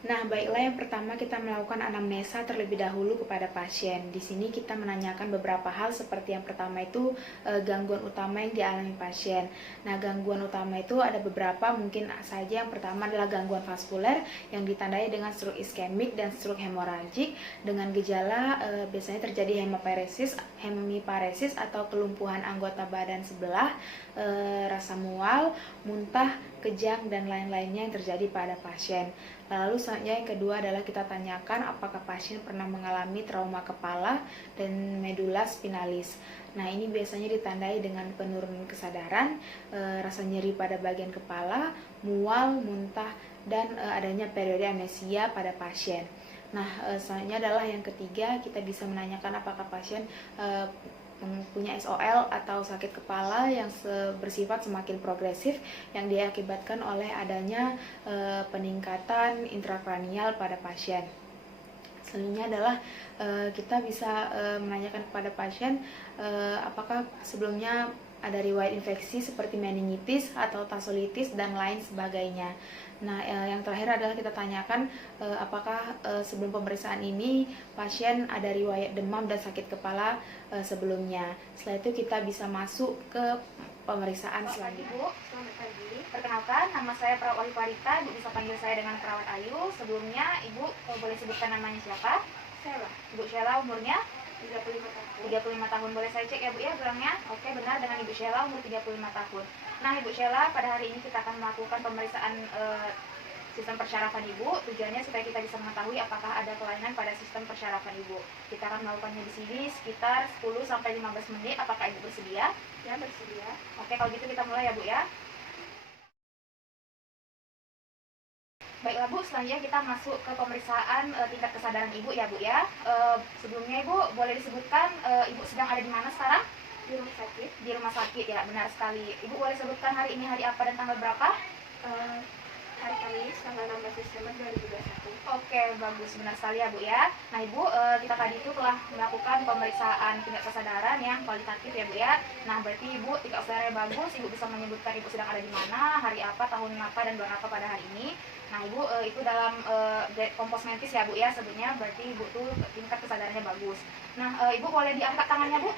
Nah, baiklah, yang pertama kita melakukan anamnesa terlebih dahulu kepada pasien. Di sini kita menanyakan beberapa hal seperti yang pertama itu gangguan utama yang dialami pasien. Nah, gangguan utama itu ada beberapa, mungkin saja yang pertama adalah gangguan vaskuler yang ditandai dengan stroke iskemik dan stroke hemoragik dengan gejala biasanya terjadi hemiparesis atau kelumpuhan anggota badan sebelah, rasa mual, muntah, kejang, dan lain-lainnya yang terjadi pada pasien. Lalu selanjutnya yang kedua adalah kita tanyakan apakah pasien pernah mengalami trauma kepala dan medula spinalis. Nah, ini biasanya ditandai dengan penurunan kesadaran, rasa nyeri pada bagian kepala, mual, muntah, dan adanya periode amnesia pada pasien. Nah, selanjutnya adalah yang ketiga, kita bisa menanyakan apakah pasien mempunyai SOL atau sakit kepala yang bersifat semakin progresif yang diakibatkan oleh adanya peningkatan intrakranial pada pasien. Selanjutnya adalah kita bisa menanyakan kepada pasien apakah sebelumnya ada riwayat infeksi seperti meningitis atau tasolitis dan lain sebagainya. Nah, yang terakhir adalah kita tanyakan apakah sebelum pemeriksaan ini pasien ada riwayat demam dan sakit kepala sebelumnya. Setelah itu kita bisa masuk ke pemeriksaan selanjutnya. Ibu, selamat pagi. Perkenalkan, nama saya Prawali Parita. Ibu bisa panggil saya dengan Perawat Ayu. Sebelumnya, Ibu boleh sebutkan namanya siapa? Sheila, Ibu Sheila, umurnya 35 tahun. 35 tahun. Boleh saya cek ya Bu ya gelangnya? Oke, benar, dengan Ibu Sheila umur 35 tahun. Nah, Ibu Sheila, pada hari ini kita akan melakukan pemeriksaan sistem persyarafan Ibu. Tujuannya supaya kita bisa mengetahui apakah ada kelainan pada sistem persyarafan Ibu. Kita akan melakukannya di sini sekitar 10-15 menit. Apakah Ibu bersedia? Ya, bersedia. Oke, kalau gitu kita mulai ya Bu ya. Baiklah Bu, selanjutnya kita masuk ke pemeriksaan tingkat kesadaran Ibu ya Bu ya. Sebelumnya Ibu boleh disebutkan Ibu sedang ada di mana sekarang? Di rumah sakit. Di rumah sakit ya, benar sekali. Ibu boleh sebutkan hari ini hari apa dan tanggal berapa? Hari Kamis, tanggal 16 Desember 2021. Oke, bagus, benar sekali ya Bu ya. Nah Ibu, kita tadi itu telah melakukan pemeriksaan tingkat kesadaran yang kualitatif ya Bu ya. Nah berarti Ibu tingkat kesadarannya bagus, Ibu bisa menyebutkan Ibu sedang ada di mana, hari apa, tahun apa, dan bulan apa pada hari ini. Nah Ibu itu dalam grade kompos mentis ya Bu ya sebutnya, berarti Ibu tuh tingkat kesadarannya bagus. Nah Ibu boleh diangkat tangannya Bu.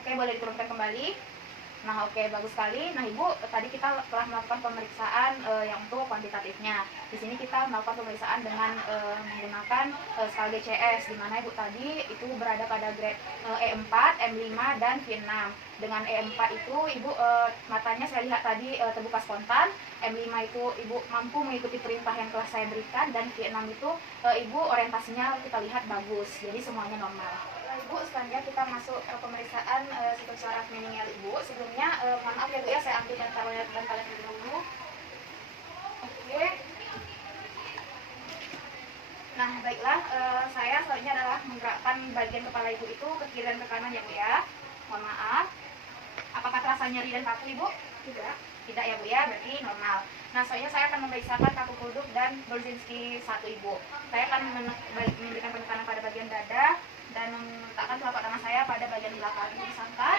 Oke, boleh diturunkan kembali. Nah, oke, bagus sekali. Nah, Ibu, tadi kita telah melakukan pemeriksaan yang untuk kuantitatifnya. Di sini kita melakukan pemeriksaan dengan menggunakan skala GCS, di mana Ibu tadi itu berada pada grade E4, M5, dan V6. Dengan E4 itu, Ibu matanya saya lihat tadi terbuka spontan, M5 itu Ibu mampu mengikuti perintah yang telah saya berikan, dan V6 itu Ibu orientasinya kita lihat bagus, jadi semuanya normal. Ibu, selanjutnya kita masuk ke pemeriksaan sistem saraf meningeal Ibu. Sebelumnya, mohon maaf ya Bu ya, saya ambil bantalan terlebih dahulu. Oke. Nah, baiklah, saya selanjutnya adalah menggerakkan bagian kepala Ibu itu ke kiri dan ke kanan ya Bu ya. Mohon maaf. Apakah terasa nyeri dan kaku Ibu? Tidak. Tidak ya Bu ya, berarti normal. Nah, selanjutnya saya akan memeriksakan kaku kuduk dan Brzezinski 1 Ibu. Saya akan memberikan penekanan pada bagian dada dan meletakkan telapak tangan saya pada bagian belakang. Ibu disangkat.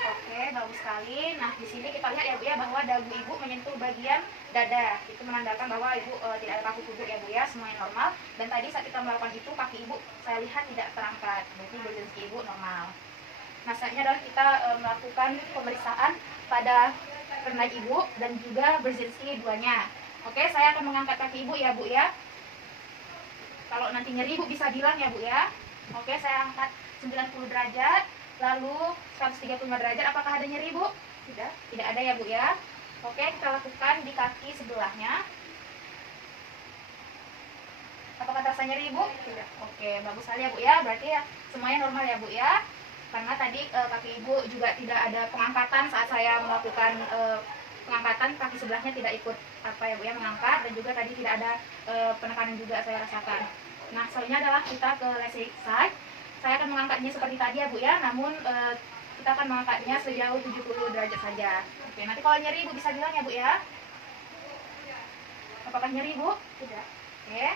Oke, bagus sekali. Nah, di sini kita lihat ya Bu ya bahwa dagu Ibu menyentuh bagian dada. Itu menandakan bahwa Ibu tidak ada kaku kuduk ya Bu ya, semuanya normal. Dan tadi saat kita melakukan itu kaki Ibu saya lihat tidak terangkat. Berarti Brzezinski Ibu normal. Nah, selanjutnya adalah kita melakukan pemeriksaan pada renai Ibu dan juga Brzezinski duanya. Oke, saya akan mengangkat kaki Ibu ya Bu ya. Kalau nanti nyeri Ibu bisa bilang ya Bu ya. Oke, saya angkat 90 derajat, lalu 135 derajat. Apakah ada nyeri Ibu? Tidak. Tidak ada ya Bu ya. Oke, kita lakukan di kaki sebelahnya. Apakah terasa nyeri Ibu? Tidak. Oke, bagus sekali ya Bu ya. Berarti ya semuanya normal ya Bu ya. Karena tadi kaki Ibu juga tidak ada pengangkatan saat saya melakukan pengangkatan, kaki sebelahnya tidak ikut apa ya Bu ya mengangkat, dan juga tadi tidak ada penekanan juga saya rasakan. Nah, selanjutnya adalah kita ke left side. Saya akan mengangkatnya seperti tadi ya Bu ya, namun kita akan mengangkatnya sejauh 70 derajat saja. Oke, nanti kalau nyeri Ibu bisa bilang ya Bu ya. Apakah nyeri Ibu? Tidak. Oke.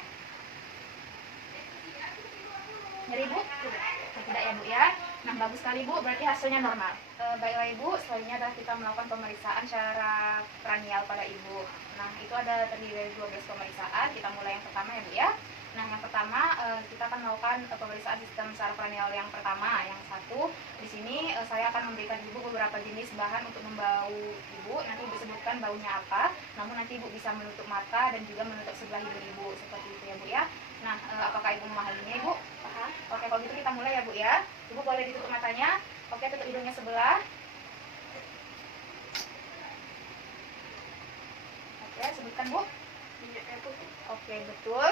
Nyeri Bu? Tidak. Tidak ya Bu ya. Nah, bagus sekali Bu, berarti hasilnya normal. Baiklah Ibu, selanjutnya adalah kita melakukan pemeriksaan secara kranial pada Ibu. Nah, itu ada terdiri dari 12 pemeriksaan. Kita mulai yang pertama ya Bu ya. Nah, yang pertama kita akan melakukan pemeriksaan sistem saraf kranial yang pertama, yang satu. Di sini saya akan memberikan Ibu beberapa jenis bahan untuk membau Ibu. Nanti Ibu sebutkan baunya apa. Namun nanti Ibu bisa menutup mata dan juga menutup sebelah hidung Ibu seperti itu ya Bu ya. Nah, apakah Ibu memahaminya Ibu? Paham? Oke, kalau gitu kita mulai ya Bu ya. Ibu boleh ditutup matanya. Oke, tutup hidungnya sebelah. Oke, sebutkan Bu. Minyak kayu putih. Oke, betul.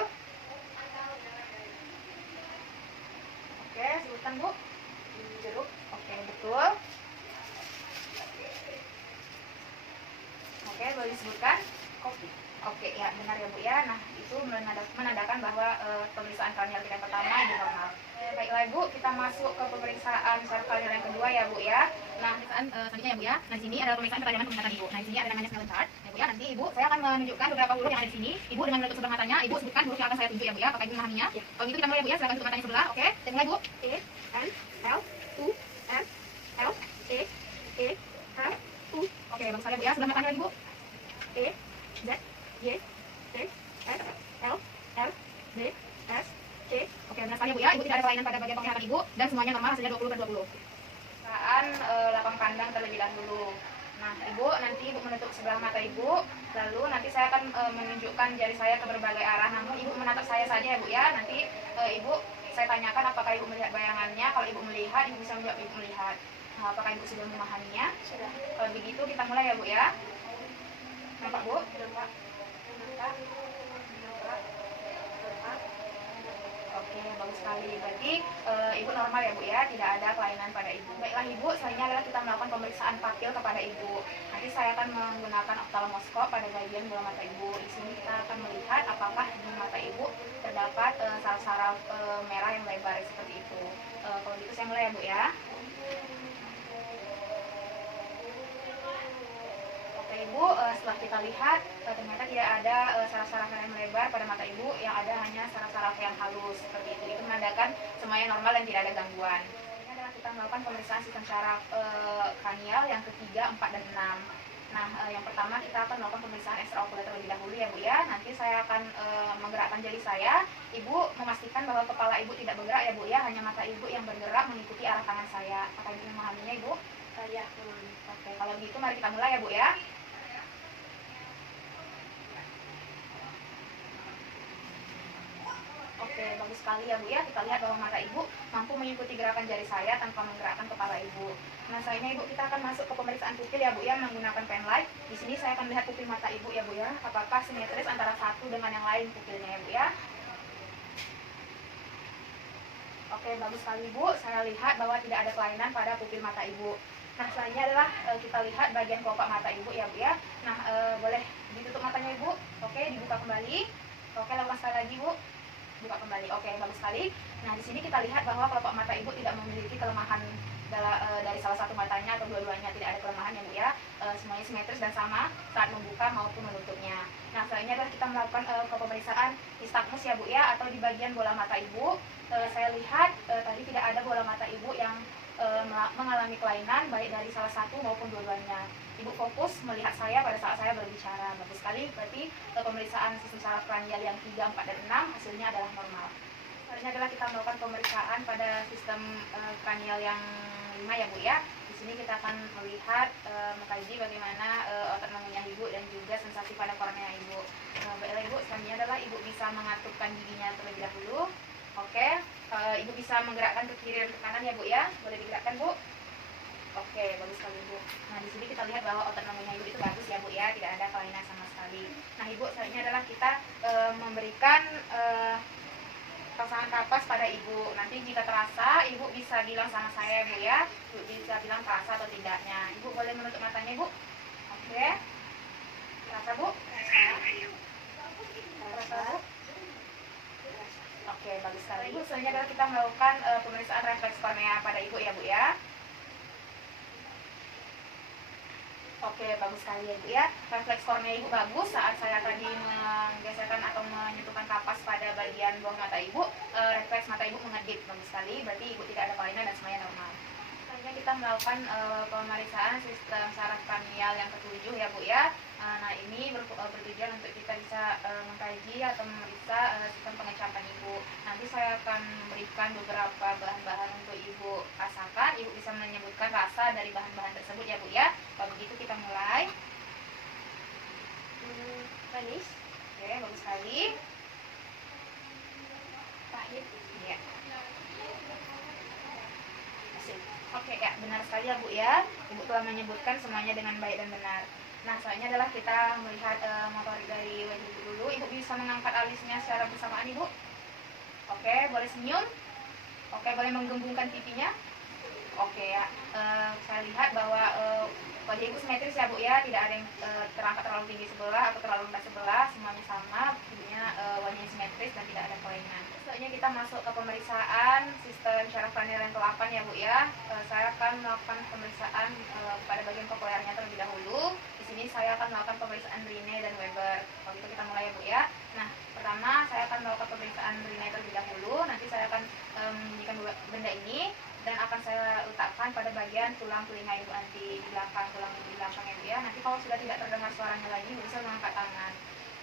Oke, sebutkan Bu. Jeruk. Oke, betul. Oke, boleh disebutkan. Kopi. Oke, ya benar ya Bu ya. Nah, itu menandakan bahwa pemeriksaan kranial tingkat pertama itu normal. Baiklah Bu, kita masuk ke pemeriksaan saraf kranial yang kedua ya Bu ya. Nah, pemeriksaan selanjutnya ya Bu ya. Nah, di sini ada pemeriksaan ketajaman penglihatan Ibu. Nah, di sini ada namanya Snellen chart ya Bu ya. Nanti Ibu, saya akan menunjukkan beberapa huruf yang ada di sini. Ibu dengan menutup sebelah matanya, Ibu sebutkan huruf yang akan saya tunjuk ya Bu ya. Apakah Ibu memahaminya? Ya. Kalau gitu kita mulai ya Bu ya. Silakan tutup matanya sebelah. Oke, kita mulai Bu. E, N, L, U, M, L, E, H, U, Oke, bagus sekali Bu ya. Sebelah matanya lagi Bu. E, Z, Y, T, S, L, L, D, S, T. Oke, benar sekali Bu ya. Ibu tidak ada kelainan pada bagian penglihatan Ibu dan semuanya normal, hasilnya 20/20. Pemeriksaan lapang pandang terlebih dahulu. Nah, Ibu nanti Ibu menutup sebelah mata Ibu, lalu nanti saya akan menunjukkan jari saya ke berbagai arah. Namun Ibu menatap saya saja ya Bu ya. Nanti Ibu saya tanyakan apakah Ibu melihat bayangannya. Kalau Ibu melihat, Ibu bisa menjawab Ibu melihat. Nah, apakah Ibu sudah memahaminya? Sudah. Kalau begitu kita mulai ya Bu ya. Nampak Bu? Nampak. Nampak. Nampak. Nampak. Oke, bagus sekali. Berarti Ibu normal ya Bu ya, tidak ada kelainan pada Ibu. Baiklah Ibu, selanjutnya adalah kita melakukan pemeriksaan papil kepada Ibu. Nanti saya akan menggunakan oftalmoskop pada bagian bola mata Ibu. Di sini kita akan melihat apakah di mata Ibu terdapat saraf-saraf merah yang lebar seperti itu. Kalau gitu saya mulai ya Bu ya. Oke Ibu, setelah kita lihat ternyata tidak ada saraf-saraf merah yang melebar pada mata Ibu, yang ada hanya saraf-saraf yang halus seperti itu. Itu menandakan semuanya normal dan tidak ada gangguan. Ini adalah kita melakukan pemeriksaan sistem saraf kranial yang ketiga, 4, dan 6. Nah, yang pertama kita akan melakukan pemeriksaan ekstraokuler terlebih dahulu ya Bu ya. Nanti saya akan menggerakkan jari saya. Ibu memastikan bahwa kepala Ibu tidak bergerak ya Bu ya, hanya mata Ibu yang bergerak mengikuti arah tangan saya. Apakah Ibu memahaminya Ibu? Ya, memahami. Oke, kalau gitu mari kita mulai ya Bu ya. Oke, bagus sekali ya Bu ya. Kita lihat bahwa mata Ibu mampu mengikuti gerakan jari saya tanpa menggerakkan kepala Ibu. Nah, selanjutnya Ibu kita akan masuk ke pemeriksaan pupil ya Bu ya, menggunakan pen light. Di sini saya akan melihat pupil mata Ibu ya Bu ya. Apakah simetris antara satu dengan yang lain pupilnya ya Bu ya. Oke, bagus sekali Bu. Saya lihat bahwa tidak ada kelainan pada pupil mata Ibu. Nah, selanjutnya adalah kita lihat bagian kelopak mata Ibu ya Bu ya. Nah, boleh ditutup matanya Ibu. Oke, dibuka kembali. Oke, lakukan sekali lagi Bu. Buka kembali. Oke, bagus sekali. Nah, di sini kita lihat bahwa kelopak mata Ibu tidak memiliki kelemahan dari salah satu matanya atau dua-duanya, tidak ada kelemahan ya Bu ya. Semuanya simetris dan sama saat membuka maupun menutupnya. Nah, selanjutnya adalah kita melakukan pemeriksaan nistagmus ya Bu ya, atau di bagian bola mata Ibu. Saya lihat tadi tidak ada bola mata Ibu yang mengalami kelainan baik dari salah satu maupun dua-duanya. Ibu fokus melihat saya pada saat saya berbicara. Bagus sekali, berarti pemeriksaan sistem saraf kranial yang 3, 4, dan 6 hasilnya adalah normal. Selanjutnya adalah kita melakukan pemeriksaan pada sistem kranial yang 5 ya Bu ya. Di sini kita akan melihat mengkaji bagaimana otot mengunyah Ibu dan juga sensasi pada kornea Ibu. Baiklah Ibu, selanjutnya adalah Ibu bisa mengatupkan giginya terlebih dahulu. Oke, Ibu bisa menggerakkan ke kiri dan ke kanan ya Bu ya. Boleh digerakkan Bu. Oke, bagus sekali Bu. Nah, di sini kita lihat bahwa otot mengunyah Ibu itu bagus ya Bu ya, tidak ada kelainan sama sekali. Nah Ibu, selanjutnya adalah kita memberikan pasangan kapas pada Ibu. Nanti jika terasa, Ibu bisa bilang sama saya Bu ya. Ibu bisa bilang terasa atau tidaknya. Ibu boleh menutup matanya Bu. Oke. Terasa Bu? Terasa Bu? Oke, bagus sekali Ibu. Selanjutnya adalah kita melakukan pemeriksaan refleks kornea pada Ibu ya Bu ya. Oke, bagus sekali ya Bu ya. Refleks kornea Ibu bagus saat saya tadi menggeserkan atau menyentuhkan kapas pada bagian bawah mata Ibu. Refleks mata Ibu mengedip, bagus sekali. Berarti Ibu tidak ada kelainan dan semuanya normal. Selanjutnya kita melakukan pemeriksaan sistem saraf kranial yang ketujuh ya Bu ya. Nah ini bertujuan untuk kita bisa mengkaji atau memeriksa sistem pengecapan Ibu. Nanti saya akan memberikan beberapa bahan-bahan untuk Ibu rasakan. Ibu bisa menyebutkan rasa dari bahan-bahan tersebut ya Bu ya. Kalau begitu kita mulai. Manis, Oke, bagus sekali. pahit, Ya. asin. Oke ya, benar sekali ya Bu ya. Ibu telah menyebutkan semuanya dengan baik dan benar. Nah, soalnya adalah kita melihat motorik dari wajah Ibu dulu. Ibu bisa mengangkat alisnya secara bersamaan Ibu. Oke, boleh senyum. Oke, boleh menggembungkan pipinya. Oke ya, saya lihat bahwa wajah Ibu simetris ya Bu ya. Tidak ada yang terangkat terlalu tinggi sebelah atau terlalu rendah sebelah. Semuanya sama, ibunya wajahnya simetris dan tidak ada kelainan. Selanjutnya kita masuk ke pemeriksaan sistem syaraf kranial yang ke-8 ya Bu ya. Saya akan melakukan pemeriksaan pada bagian kochlearnya terlebih dahulu. Di sini saya akan melakukan pemeriksaan Rine dan Weber. Kalau gitu kita mulai ya Bu ya. Nah, pertama saya akan melakukan pemeriksaan Rine terlebih dahulu. Nanti saya akan menunjukkan benda ini dan akan saya letakkan pada bagian tulang telinga Ibu nanti di belakang, tulang di belakang ya Bu ya. Nanti kalau sudah tidak terdengar suaranya lagi, Ibu bisa mengangkat tangan.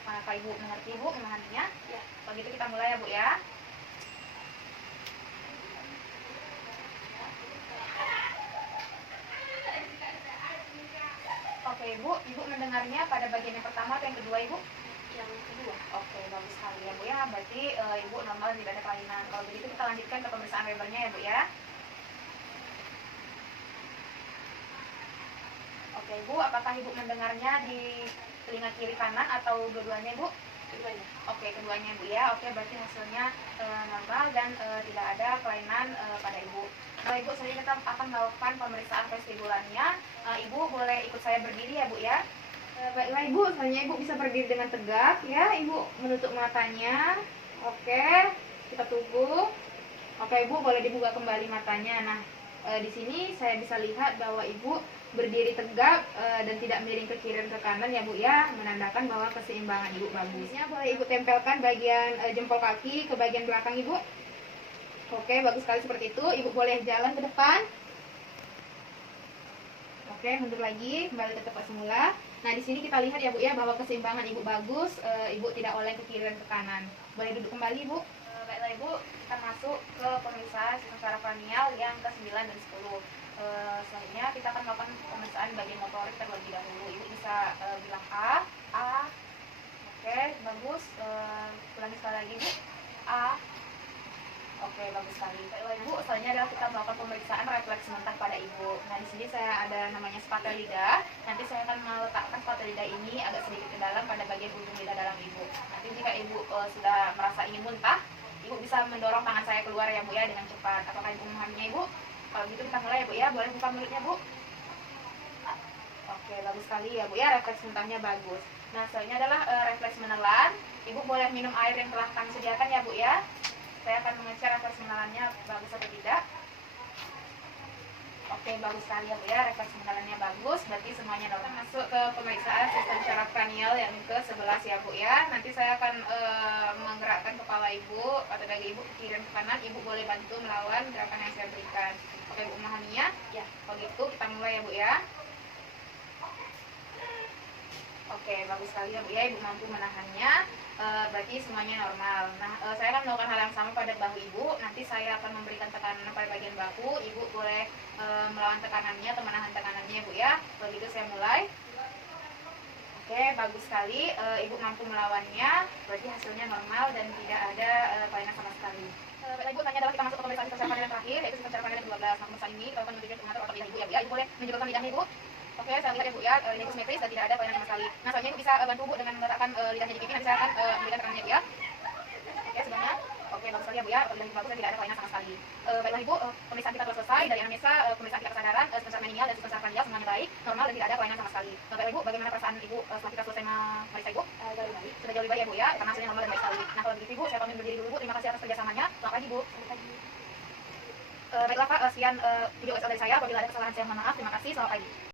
Apakah Ibu mengerti Bu, memahaminya? Ya. Kalau gitu kita mulai ya Bu ya. Oke Ibu mendengarnya pada bagian yang pertama atau yang kedua Ibu? Yang kedua, Oke, bagus sekali ya Bu ya. Berarti Ibu normal, tidak ada kelainan. Kalau begitu kita lanjutkan ke pemeriksaan Webernya ya Bu ya. Oke Ibu, apakah Ibu mendengarnya di telinga kiri kanan atau dua-duanya Ibu? keduanya. Oke, keduanya Bu ya. Oke, berarti hasilnya normal dan tidak ada kelainan pada Ibu. Kalau Ibu, selanjutnya kita akan melakukan pemeriksaan vestibularnya. Ibu boleh ikut saya berdiri ya Bu ya. Baiklah Ibu, selanjutnya Ibu bisa berdiri dengan tegak ya. Ibu menutup matanya. Oke, kita tunggu. Oke Ibu, boleh dibuka kembali matanya. Nah, di sini saya bisa lihat bahwa Ibu berdiri tegak dan tidak miring ke kiri dan ke kanan ya Bu ya, menandakan bahwa keseimbangan Ibu bagusnya. Boleh Ibu tempelkan bagian jempol kaki ke bagian belakang Ibu. Oke, bagus sekali seperti itu. Ibu boleh jalan ke depan. Oke, mundur lagi, kembali ke tempat semula. Nah, di sini kita lihat ya Bu ya bahwa keseimbangan Ibu bagus, Ibu tidak oleng ke kiri dan ke kanan. Boleh duduk kembali Ibu. Baiklah Ibu, kita masuk ke pemeriksaan sistem saraf kranial yang ke-9 dan 10. Selanjutnya kita akan melakukan pemeriksaan bagian motorik terlebih dahulu. Ibu bisa bilang A. Oke, bagus. Ulangi sekali lagi Bu. A. Oke, bagus sekali. Baiklah Ibu, selanjutnya adalah kita melakukan pemeriksaan refleks mentah pada Ibu. Nah, di sini saya ada namanya spatel lidah. Nanti saya akan meletakkan spatel lidah ini agak sedikit ke dalam pada bagian ujung lidah dalam Ibu. Nanti jika Ibu sudah merasa ingin muntah, Ibu bisa mendorong tangan saya keluar ya Bu ya dengan cepat. Apakah Ibu memahaminya Ibu? Kalau gitu kita mulai ya Bu ya. Boleh buka mulutnya Bu. Oke, bagus sekali ya Bu ya. Refleks mentahnya bagus. Nah, selanjutnya adalah refleks menelan. Ibu boleh minum air yang telah kami sediakan ya Bu ya. Saya akan mengecek refleks menelannya bagus atau tidak. Oke, bagus sekali ya Bu ya. Refleks menelannya bagus. Berarti semuanya normal. Masuk ke pemeriksaan sistem syaraf kranial yang ke-11 ya Bu ya. Nanti saya akan menggerakkan kepala Ibu atau dada Ibu ke kiri dan ke kanan. Ibu boleh bantu melawan gerakan yang saya berikan. Oke, Ibu memahaminya? Ya. Kalau gitu kita mulai ya Bu ya. Oke, bagus sekali ya Bu ya. Ibu mampu menahannya. Berarti semuanya normal. Nah, saya akan melakukan hal yang sama pada bahu Ibu. Nanti saya akan memberikan tekanan pada bagian bahu. Ibu boleh melawan tekanannya atau menahan tekanannya ya Bu ya. Begitu saya mulai. Oke, bagus sekali. Ibu mampu melawannya. Berarti hasilnya normal dan tidak ada kelainan sama sekali. Ibu tanya adalah kita masuk ke pemeriksaan sistem syaraf kranial yang terakhir, yaitu sistem syaraf kranial yang 12. Nah, pemeriksaan ini kita akan menunjukkan pengatur otot lidah Ibu ya Bu ya. Ibu boleh menunjukkan lidahnya Ibu. Oke, saya lihat ya Bu ya, ini Ibu simetris dan tidak ada kelainan sama sekali. Nah, soalnya Ibu bisa bantu Bu dengan meletakkan lidahnya di pipi. Nanti saya akan memberikan tekanannya Bu ya. Oke, sebelumnya. Oke, bagus sekali ya Bu ya, lidah bagus dan tidak ada kelainan sama sekali. Baiklah Ibu, pemeriksaan kita telah selesai. Dari anamnesa, pemeriksaan tingkat kesadaran, sistem syaraf menial dan sistem syaraf kranial semuanya baik, normal dan tidak ada kelainan sama sekali. Baiklah Ibu, bagaimana perasaan Ibu setelah kita selesai memeriksa Ibu? Jauh baik. Sudah jauh lebih baik ya Bu ya, karena hasilnya normal dan baik sekali. Nah, kalau begitu Ibu, saya pamit berdiri dulu Bu. Terima kasih atas kerjasamanya. Selamat pagi Bu. Selamat pagi. Baiklah Pak, sekian video SL dari saya. Apabila ada kesalahan saya mohon maaf. Terima kasih. Selamat pagi.